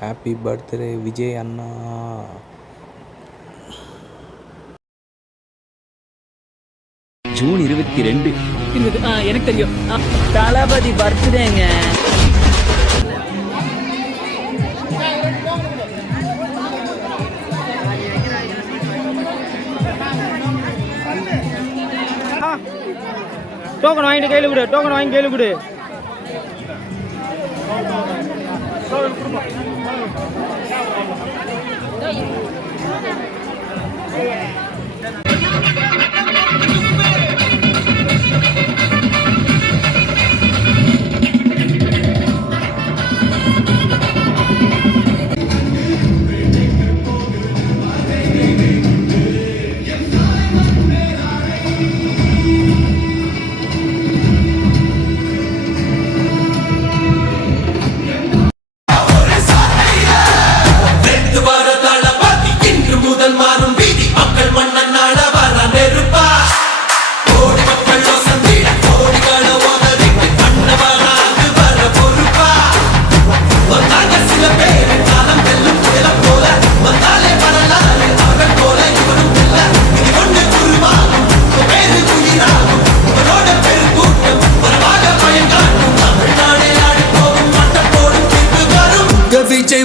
Happy birthday Vijay அண்ணா. June 22 எனக்கு தெரியும். தளபதி பர்த்டேங்க. Token வாங்கிட்டு கையில் கொடு, டோக்கன் வாங்கி கையில் கொடு.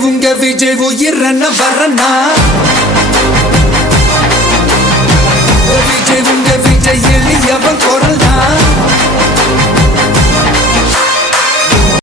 உங்க விஜய் உயிரன வரனா, விஜய் உங்க விஜய் எளியவன் குரல் தான்.